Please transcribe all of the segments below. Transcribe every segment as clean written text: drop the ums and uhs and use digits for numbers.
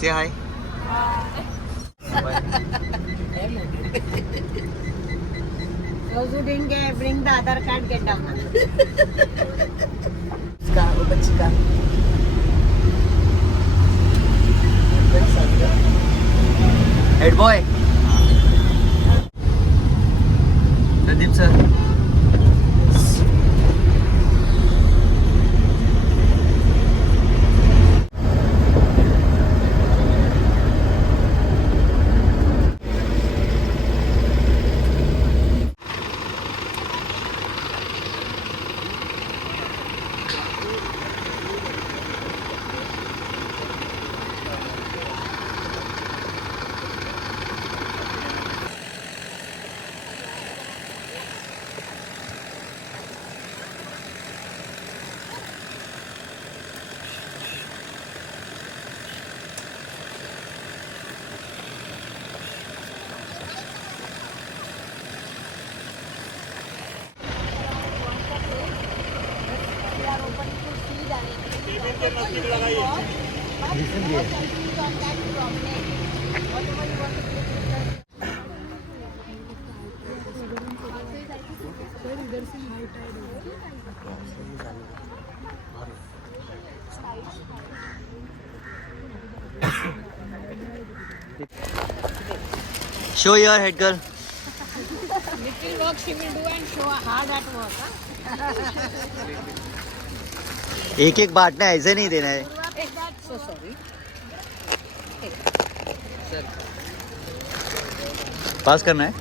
Say hi. Bye. Those who didn't bring the Aadhaar card, get down. बच्ची का Head boy. Sandeep sir. Show your head girl. little work she will do and show hard at work. एक एक बांटना है, ऐसे नहीं देना है. So sorry. पास करना है.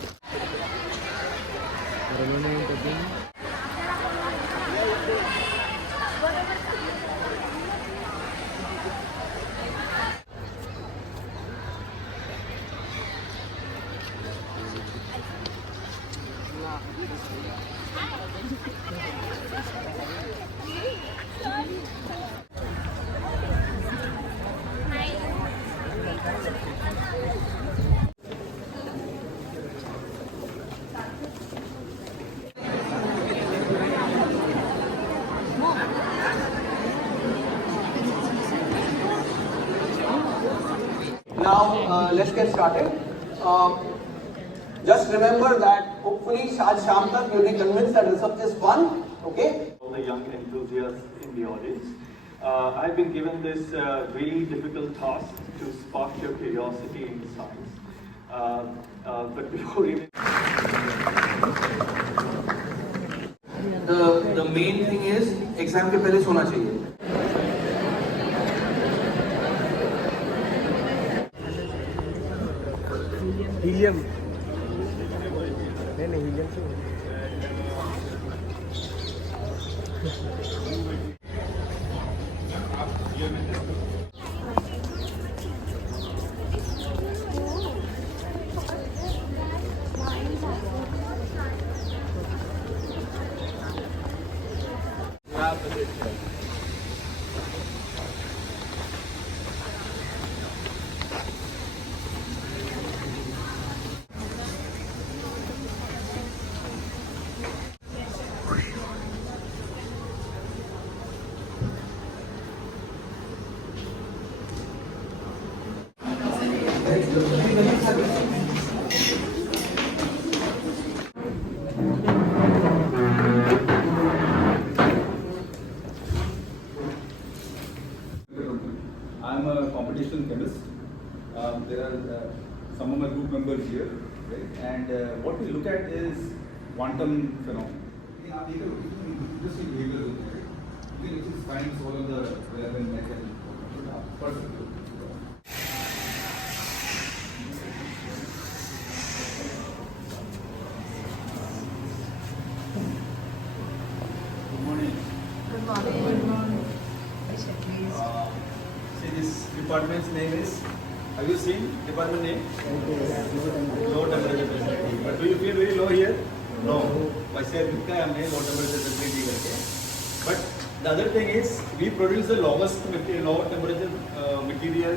Now let's get started. Just remember that hopefully आज शाम तक you'll be convinced that research is fun. Okay? All the young enthusiasts in the audience. I've been given this really difficult task to spark your curiosity in science. But before even The main thing is exam के पहले सोना चाहिए. Helium नहीं helium से I'm a computational chemist. There are some of my group members here, right? And what we look at is quantum phenomena. Just in behavioral, right? You can just find all of the relevant mechanisms. see this department's name is. Have you seen department name? Low temperature facility. But do you feel very low here? No. वैसे लिखा है हमने low temperature facility करके. But the other thing is we produce the lowest low temperature material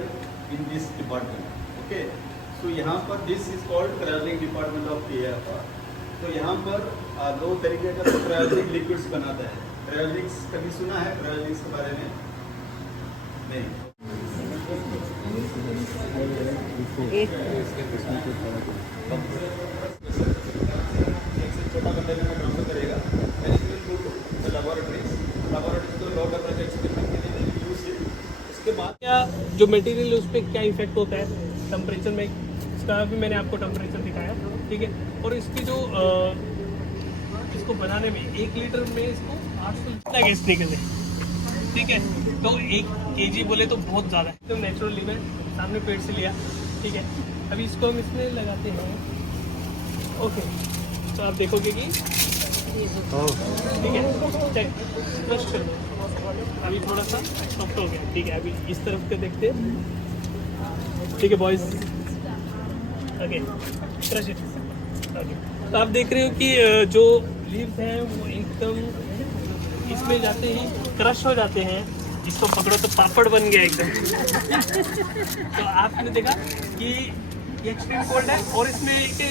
in this department. Okay. So यहाँ पर this is called cryogenic department of TAFR. तो यहाँ पर दो तरीके का cryogenic liquids बनाता है. Cryogenics कभी सुना है cryogenics के बारे में? नहीं. छोटा कंटेनर में ट्रांसफर करेगा and it will go to laboratories को लो टेम्परेचर एक्सपेरिमेंट के लिए यूज किया। उसके बाद क्या जो मटेरियल उस पर क्या इफेक्ट होता है टेम्परेचर में, इसका भी मैंने आपको टेम्परेचर दिखाया, ठीक है। और इसकी जो इसको बनाने में 1 लीटर में इसको 800 जितना गैस निकले, ठीक है। तो 1 kg बोले तो बहुत ज़्यादा है, तो नेचुरल लिवर सामने पेड़ से लिया, ठीक है। अभी इसको हम इसमें लगाते हैं, ओके। तो आप देखोगे कि ठीक है, चेक क्रश कर दो, अभी थोड़ा सा सॉफ्ट हो गया, ठीक है। अभी इस तरफ के देखते हैं, ठीक है boys, okay crush it, okay. तो आप देख रहे हो कि जो लीव्स हैं वो एकदम इसमें जाते ही क्रश हो जाते हैं। इसको पकड़ो तो पापड़ बन गया एकदम। तो आपने देखा कि ये एक्सट्रीम कोल्ड है और इसमें ठीक है,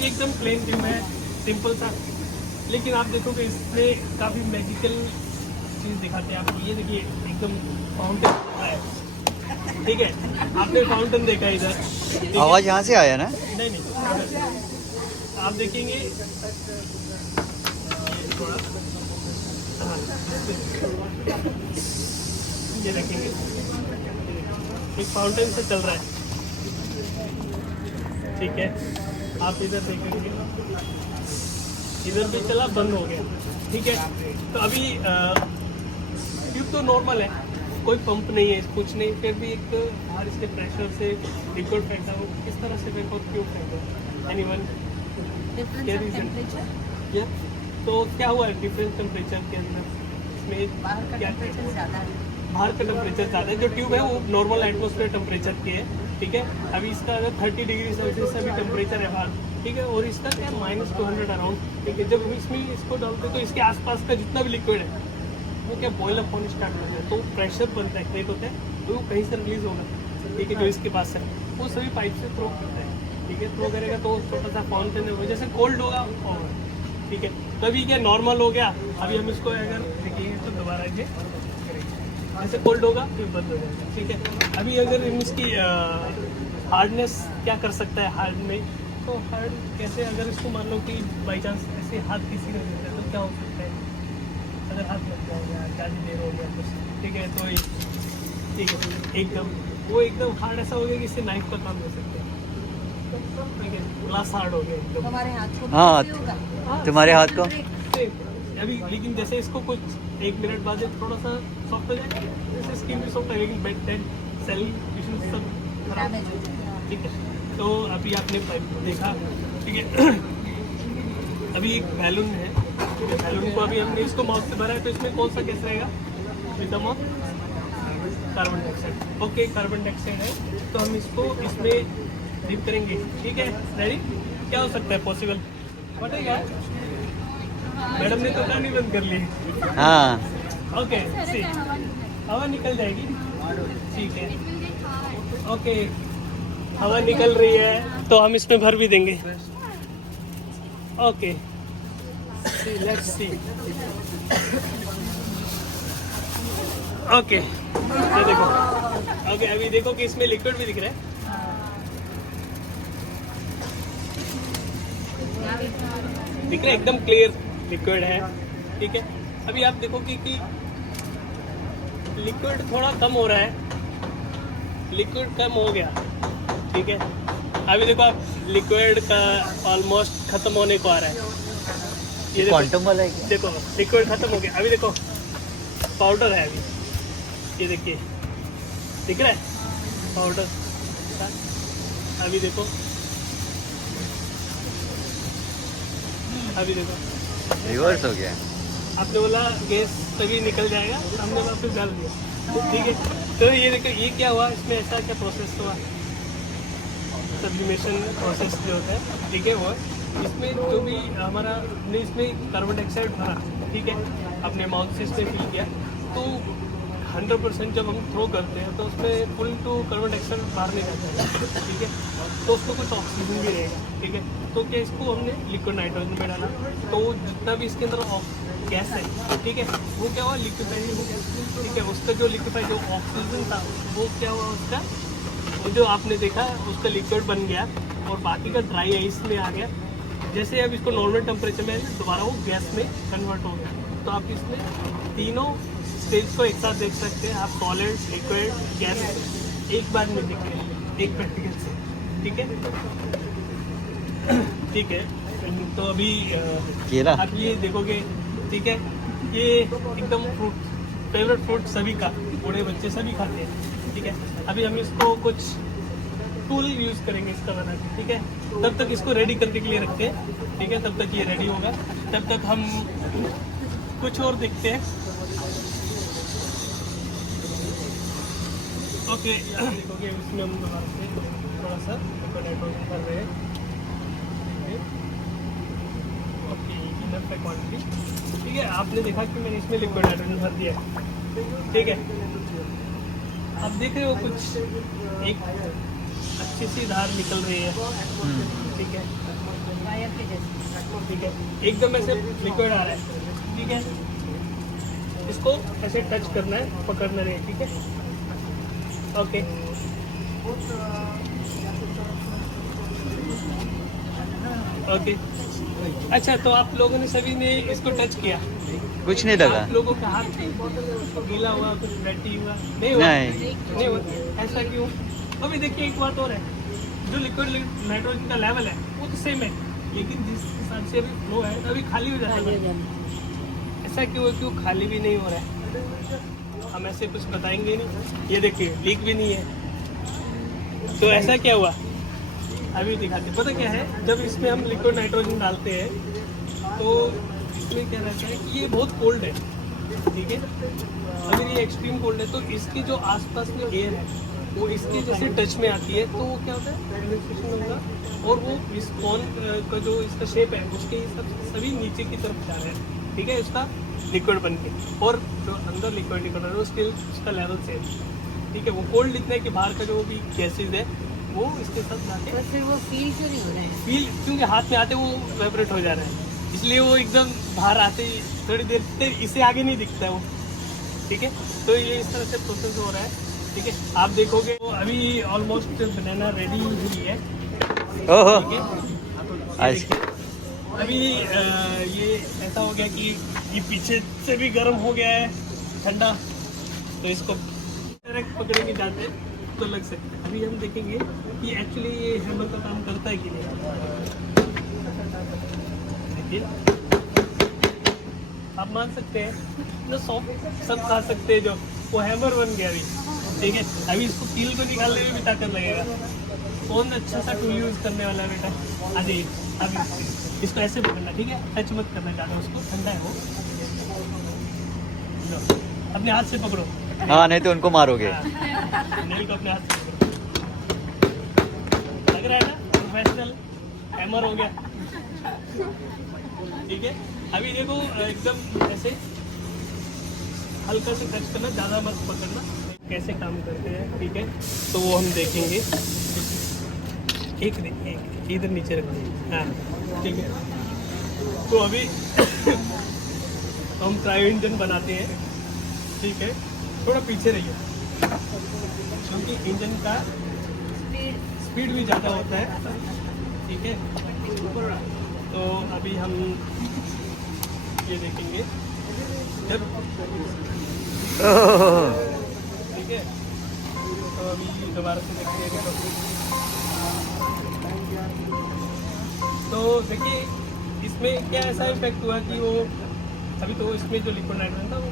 एकदम प्लेन जिम है, सिंपल सा। लेकिन आप देखोगे इसमें काफ़ी मैजिकल चीज़ दिखाते हैं आपको। ये देखिए एकदम फाउंटेन है, ठीक है। आपने फाउंटेन देखा इधर, ठीक है? आवाज यहाँ से आया ना? नहीं, आप देखेंगे थोड़ा, हाँ, ये देखेंगे एक फाउंटेन से चल रहा है, ठीक है। आप इधर देखेंगे, इधर भी चला, बंद हो गया, ठीक है। तो अभी ट्यूब तो नॉर्मल है, कोई पंप नहीं है, कुछ नहीं, फिर भी एक बाहर इसके प्रेशर से लिक्विड फेंकता हो, किस तरह से फेंको, क्यों फेंको, एनीवन क्या रीजन? या तो क्या हुआ है डिफरेंट टेम्परेचर के अंदर, इसमें बाहर का क्या टेम्परेचर ज़्यादा है। बाहर का टेम्परेचर ज़्यादा है, जो ट्यूब है वो नॉर्मल एटमॉस्फेयर टेम्परेचर की है, ठीक है। अभी इसका अगर 30 डिग्री सेल्सियस से भी टेम्परेचर है बाहर, ठीक है। और इसका क्या -200 अराउंड, ठीक है। जब हम इसमें इसको डालते हैं तो इसके आसपास का जितना भी लिक्विड है वो क्या बॉयल अप होने स्टार्ट होता है, तो प्रेशर बनता है, क्रिएट होता है, तो वो कहीं से रिलीज होगा, ठीक है। जो इसके पास है वो सभी पाइप से थ्रो करता है, ठीक है। थ्रो करेगा तो छोटा सा फाउंटेन है, जैसे कोल्ड होगा और, ठीक है। तो अभी क्या नॉर्मल हो गया, अभी हम इसको अगर देखेंगे तो दोबारा ये जैसे कोल्ड होगा फिर बंद हो जाएगा, ठीक है। अभी अगर हम इसकी हार्डनेस क्या कर सकता है हार्ड में, तो हार्ड कैसे, अगर इसको मान लो कि बाई चांस ऐसे हाथ किसी का गिरता है तो क्या हो सकता है, अगर हाथ लग जाएगा, ज़्यादा देर हो गया कुछ, ठीक है। तो ठीक है, एकदम वो एकदम हार्ड ऐसा हो गया कि इससे नाइफ का काम कर सकते हैं, ठीक है। ग्लास हार्ड हो गया एकदम, हमारे हाथ को हाँ, कैसे होगा? तुम्हारे हाथ को अभी। लेकिन जैसे इसको कुछ 1 मिनट बाद थोड़ा सा सॉफ्ट हो जाए, जैसे स्किन भी सॉफ्ट है, लेकिन बेड डेड सेल टिश्यू सब खराब है, डैमेज हो जाएगा। ठीक है। तो अभी आपने पाइप देखा, ठीक है। अभी एक बैलून है, बैलून को अभी हमने इसको माउथ से भरा है, तो इसमें कौन सा गैस रहेगा, with the mouth carbon dioxide, okay. Carbon dioxide है, तो हम इसको इसमें डिप करेंगे, ठीक है। रेडी, क्या हो सकता है पॉसिबल, बताइएगा। मैडम ने तो कहानी बंद कर ली, हाँ ओके। सी हवा निकल जाएगी, ठीक है, ओके। हवा निकल रही है तो हम इसमें भर भी देंगे, ओके। Let's see, okay. ये देखो, ओके। अभी देखो कि इसमें लिक्विड भी दिख रहा है, दिख रहा है, एकदम क्लियर लिक्विड है, ठीक है। अभी आप देखो कि लिक्विड थोड़ा कम हो रहा है, लिक्विड कम हो गया, ठीक है। अभी देखो आप लिक्विड का ऑलमोस्ट खत्म होने को आ रहा है, ये देखो, क्वांटम वाला है क्या? देखो लिक्विड खत्म हो गया। अभी देखो पाउडर है, अभी ये देखिए, दिख रहा है पाउडर, अभी देखो, अभी देखो रिवर्स हो गया। आपने बोला गैस तभी निकल जाएगा, हमने वापस डाल दिया, ठीक है। तो ये देखो, ये क्या हुआ, इसमें ऐसा क्या प्रोसेस हुआ, सब्लिमेशन प्रोसेस जो होता है, ठीक है। वो इसमें जो भी हमारा, हमने इसमें कार्बन डाइऑक्साइड भरा, ठीक है, अपने माउथ से इसमें फिल किया, तो 100% जब हम थ्रो करते हैं तो उसमें फुल टू कार्बन डाइऑक्साइड बाहर नहीं जाता है, ठीक है। तो उसको कुछ ऑक्सीजन भी रहेगा, ठीक है। तो क्या इसको हमने लिक्विड नाइट्रोजन में डाला, तो जितना भी इसके अंदर गैस है, ठीक है, वो क्या हुआ लिक्विफाइड हो गया, ठीक है। उसका जो लिक्विफाइड जो ऑक्सीजन था वो क्या हुआ उसका, वो जो आपने देखा उसका लिक्विड बन गया और बाकी का ड्राई आइस में आ गया। जैसे अब इसको नॉर्मल टेम्परेचर में दोबारा वो गैस में कन्वर्ट हो गया। तो आप इसमें तीनों स्टेज को एक साथ देख सकते हैं आप, सॉलिड, लिक्विड, गैस, एक बार में दिख रहे हैं एक प्रैक्टिकल से, ठीक है। ठीक है, तो अभी केला आप ये देखोगे, ठीक है, ये एकदम फ्रूट, फेवरेट फ्रूट सभी का, बूढ़े बच्चे सभी खाते हैं, ठीक है। अभी हम इसको कुछ टूल यूज़ करेंगे इसका बना के, ठीक है। तब तक इसको रेडी करने के लिए रखते हैं, ठीक है, तब तक ये रेडी होगा। तब तक हम कुछ और देखते हैं। ओके, देखोगे इसमें हम दोबारा से थोड़ा सा नाइट्रोजन कर रहे हैं, ओके, इनफ है क्वांटिटी, ठीक है। आपने देखा कि मैंने इसमें लिक्विड नाइट्रोजन भर दिया है, ठीक है। आप देख रहे हो कुछ एक अच्छी सी धार निकल रही है, ठीक है, वायर के जैसे। ठीक है, एकदम ऐसे लिक्विड आ रहा है, ठीक है। इसको ऐसे टच करना है, पकड़ना नहीं है, ठीक है, ओके। ओके, अच्छा, तो आप लोगों ने सभी ने इसको टच किया, कुछ नहीं लगा। आप लोगों का हाथ गीला हुआ, कुछ डर्टी हुआ नहीं हुआ? नहीं हुआ, ऐसा क्यों? अभी देखिए एक बात और है, जो लिक्विड नाइट्रोजन का लेवल है वो तो सेम है, लेकिन जिस हिसाब से अभी फ्लो है अभी खाली हो जाता है। ऐसा क्यों है, क्यों खाली भी नहीं हो रहा है? हम ऐसे कुछ बताएंगे नहीं। ये देखिए लीक भी नहीं है, तो ऐसा क्या हुआ अभी दिखाते। पता क्या है, जब इसमें हम लिक्विड नाइट्रोजन डालते हैं तो इसमें क्या रहता है कि ये बहुत कोल्ड है, ठीक है। अगर ये एक्सट्रीम कोल्ड है तो इसकी जो आसपास में एयर है वो इसके जैसे टच में आती है, तो वो क्या होता है, कंडेंसेशन होगा और वो इस कॉन का जो इसका शेप है उसके हिसाब से सभी नीचे की तरफ जा रहे हैं, ठीक है, इसका लिक्विड बन के। और जो अंदर लिक्विड निकल रहा है वो स्टिल उसका लेवल सेम, ठीक है। वो कोल्ड इतना है कि बाहर का जो भी गैसेज है वो इसके साथ जाके बस फिर वो फील क्यों नहीं हो रहा है? फील, क्योंकि हाथ में आते वो वेपरेट हो जा रहा है, इसलिए वो एकदम बाहर आते ही थोड़ी देर से इसे आगे नहीं दिखता है वो, ठीक है। तो ये इस तरह से प्रोसेस हो रहा है, ठीक है। आप देखोगे तो अभी ऑलमोस्ट बनाना रेडी हुई है, ओहो, ठीक है। ये देखिए, अभी ये ऐसा हो गया कि ये पीछे से भी गर्म हो गया है ठंडा, तो इसको डायरेक्ट पकड़ेंगे जाते तो लग सकता है। अभी हम देखेंगे कि एक्चुअली ये हैमर का काम करता है कि नहीं। देखिए, आप मान सकते हैं ना, सॉफ्ट सब खा सकते हैं, जो वो हैमर बन गया अभी, ठीक है। अभी इसको कील को निकालने में भी ताकत लगेगा। कौन अच्छा सा टूल यूज़ करने वाला है बेटा? आ जाइए, अभी इसको ऐसे पकड़ना, ठीक है, टच मत करना ज़्यादा उसको, ठंडा है वो। लो, अपने हाथ से पकड़ो। हाँ, नहीं तो उनको मारोगे। नेल को अपने हाथ से पकड़ो, लग रहा है ना प्रोफेशनल हैमर हो गया, ठीक है। अभी देखो एकदम ऐसे हल्का से टच करना, ज़्यादा मत पकड़ना। कैसे काम करते हैं, ठीक है, तो वो हम देखेंगे। एक इधर नीचे रखते हैं, हाँ, ठीक है। तो अभी हम ट्रायो इंजन बनाते हैं, ठीक है, थोड़ा पीछे रहिए क्योंकि इंजन का स्पीड भी ज़्यादा होता है, ठीक है। तो अभी हम ये देखेंगे जब, ठीक है। तो अभी दोबारा से देखते हैं। तो देखिए इसमें क्या ऐसा इफेक्ट हुआ कि वो अभी तो इसमें जो लिक्विड नाइट्रोजन था वो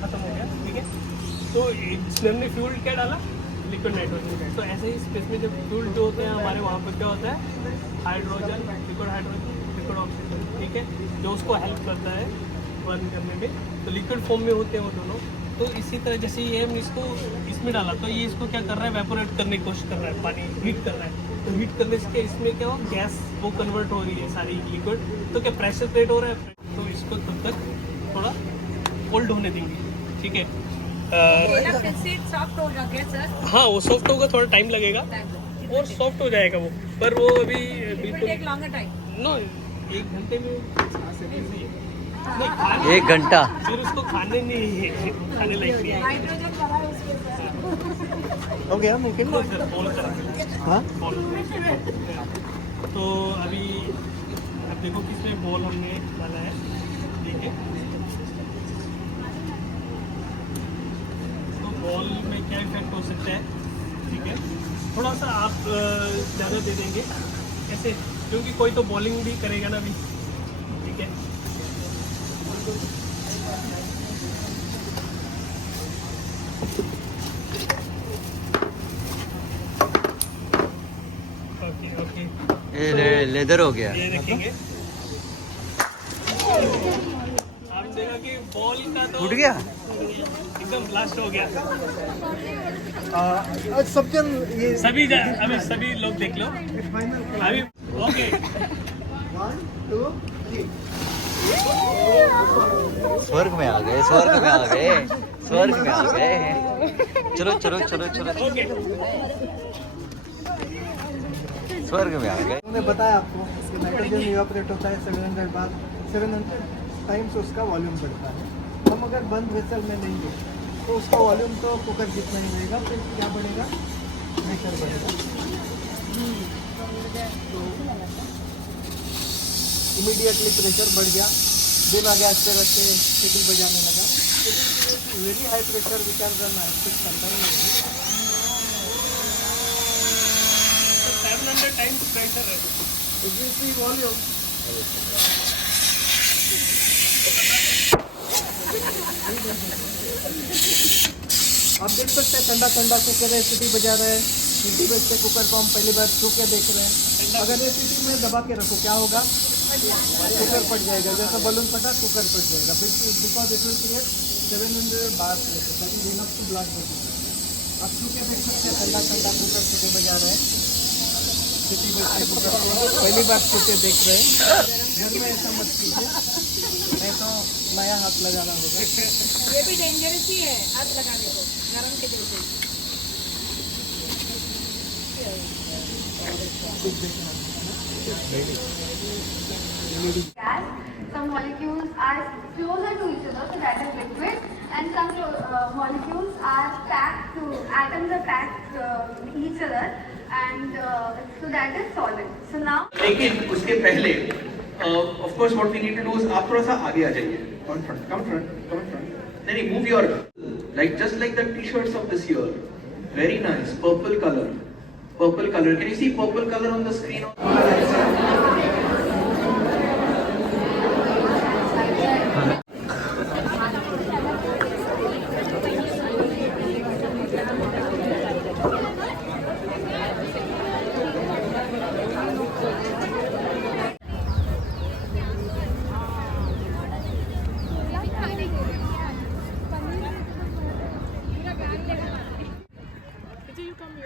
खत्म हो गया, ठीक है। तो इसमें हमने फ्यूल क्या डाला, लिक्विड नाइट्रोजन। तो ऐसे ही स्पेस में जब फ्यूल जो होते हैं हमारे, वहाँ पर क्या होता है, hydrogen, liquid hydrogen, liquid oxygen, ठीक है, जो उसको हेल्प करता है बर्न करने में। तो लिक्विड फॉर्म में होते हैं वो दोनों। तो इसी तरह जैसे ये हम इसको इसमें डाला तो ये इसको क्या कर रहा है, वेपोरेट करने की कोशिश कर रहा है, पानी हीट कर रहा है। तो हीट करने से इसमें क्या हो, गैस वो कन्वर्ट हो रही है सारी लिक्विड। तो क्या प्रेशर क्रिएट हो रहा है, तो इसको तब तक थोड़ा कोल्ड होने देंगे, ठीक है। सॉफ्ट होगा क्या सर? हाँ, वो सॉफ्ट होगा, थोड़ा टाइम लगेगा और सॉफ्ट हो जाएगा वो, पर वो अभी बिल्कुल लॉन्गर टाइम। नो, 1 घंटे में नहीं खाने 1 घंटा फिर उसको खाने नहीं खाने लायक नहीं है हाइड्रोजन लगा है उसके हो गया मुमकिन तो फिर बॉल करा हाँ बॉल तो अभी अब देखो किसमें बॉल हमने डाला है ठीक है तो बॉल में क्या इफेक्ट हो सकता है ठीक है थोड़ा सा आप ज़्यादा दे देंगे ऐसे क्योंकि कोई तो बॉलिंग भी करेगा ना अभी ठीक है ओके ओके ये लेदर हो गया। ये रखेंगे आप देखा कि बॉल का तो टूट गया। एकदम ब्लास्ट हो गया सब जन ये अभी सभी लोग देख लो अभी ओके 1 2 3 स्वर्ग में आ गए, स्वर्ग में आ गए, स्वर्ग में आ गए। चलो चलो चलो चलो ओके स्वर्ग में आ गए। उन्होंने बताया आपको कि नाइट्रोजन इवापोरेट होता है 700 बार 700 टाइम्स उसका वॉल्यूम बढ़ता है। हम अगर बंद वेसल में लेंगे तो उसका वॉल्यूम तो कुकर जितना ही रहेगा, फिर क्या बढ़ेगा, प्रेशर बढ़ेगा। तो इमीडिएटली प्रेशर बढ़ गया, बिना गैस पे रखे सीटी बजाने लगा। Very high pressure which are run sometime 700 times pressure है एग्जिस्टिंग वॉल्यूम आप देख सकते हैं ठंडा ठंडा कुकर है, सीटी बजा रहे हैं, सीटी बजते कुकर को हम पहली बार छू के देख रहे हैं। अगर ये सीटी में दबा के रखो क्या होगा, कुकर फट जाएगा, जैसा बलून फटा कुकर फट जाएगा। फिर because it will create 700 bar enough to blast the cooker. आप छू के देख सकते हैं ठंडा ठंडा कुकर सीटी बजा रहे हैं, सीटी बजते कुकर को पहली बार छू के देख रहे हैं। घर में ऐसा मत कीजिए, नहीं तो नया हाथ लगाना होगा। ये भी डेंजरस ही है हाथ लगाने को गरम के जैसे gas. Some molecules are closer to each other, so that is liquid, and some molecules are packed to atoms are packed each other, and so that is solid. So now. लेकिन उसके पहले of course what we need to do is आप थोड़ा सा आगे आ जाइए, come front. नहीं move your like just like the t-shirts of this year, very nice purple color. Can you see purple color on the screen?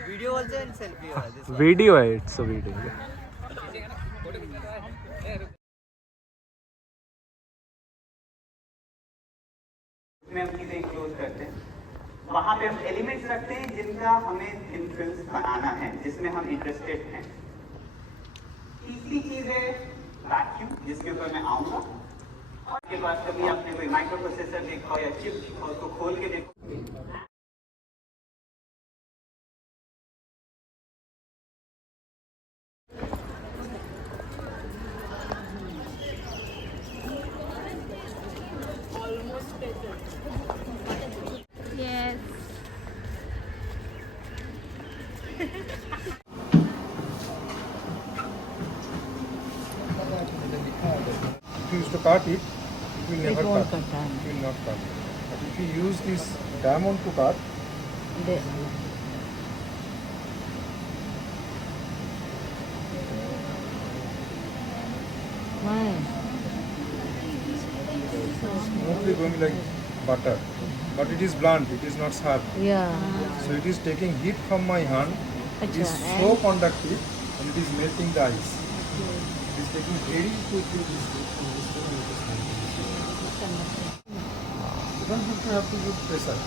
Video also and selfie or this one? Video है it's a video में हम चीजें include करते हैं, वहाँ पे हम elements रखते हैं जिनका हमें थिन फिल्म्स बनाना है, जिसमें हम इंटरेस्टेड हैं। तीसरी चीज है वैक्यूम, जिसके ऊपर मैं आऊंगा। और उसके बाद कभी आपने कोई माइक्रो प्रोसेसर देखा हो या चिप देखा हो, उसको खोल के देखो। Yes. If you use to cut it, it will never cut. It will not cut. But if you use this diamond to cut, smoothly going like butter. But it is blunt, it is not sharp. So it is taking heat from my hand. It is so conductive and it is melting the ice. It is taking very quickly this heat from this one and it is melting. You don't have to use pressure.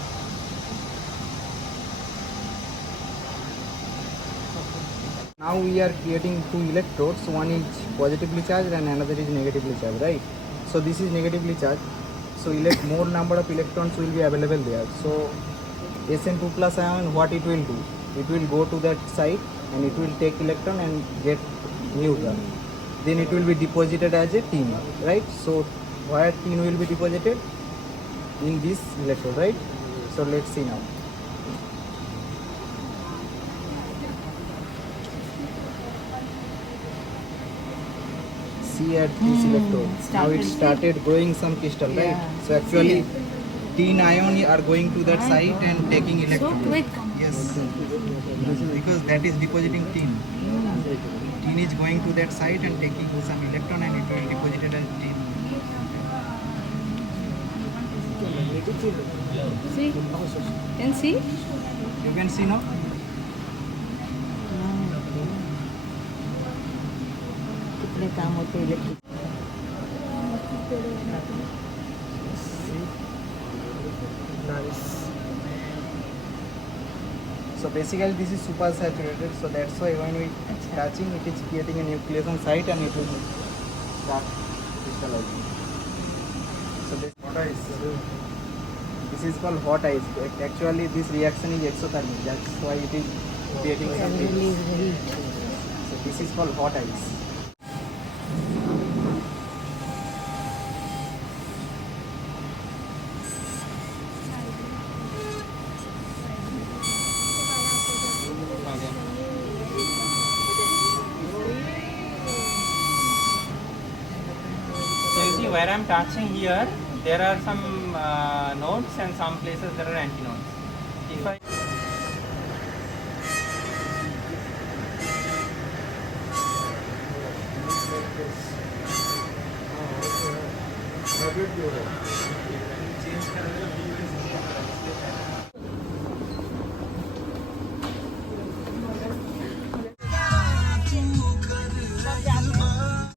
Now we are creating two electrodes, one is positively charged and another is negatively charged, right? So this is negatively charged. So more number of electrons will be available there. So Sn2 plus ion, what it will do? It will go to that side and it will take electron and get neutron. Then it will be deposited as a tin, right? So where tin will be deposited? In this electrode, right? So let's see now. See at this electrode. Now it started growing some crystal, right? So actually tin ion are going to that site and taking electron. So quick. Yes. Because that is depositing tin. Tin is going to that site and taking some electron and it will deposit it as tin. See? Can see? You can see now? कितने काम होते हैं electric So basically this is super saturated, so that's why when we touching it is creating a nucleus on site and it will start crystallizing. So this is called hot ice. Actually this reaction is exothermic, that's why it is creating some heat. So this is called hot ice. So you see where I am touching here, there are some nodes and some places there are antinodes. If I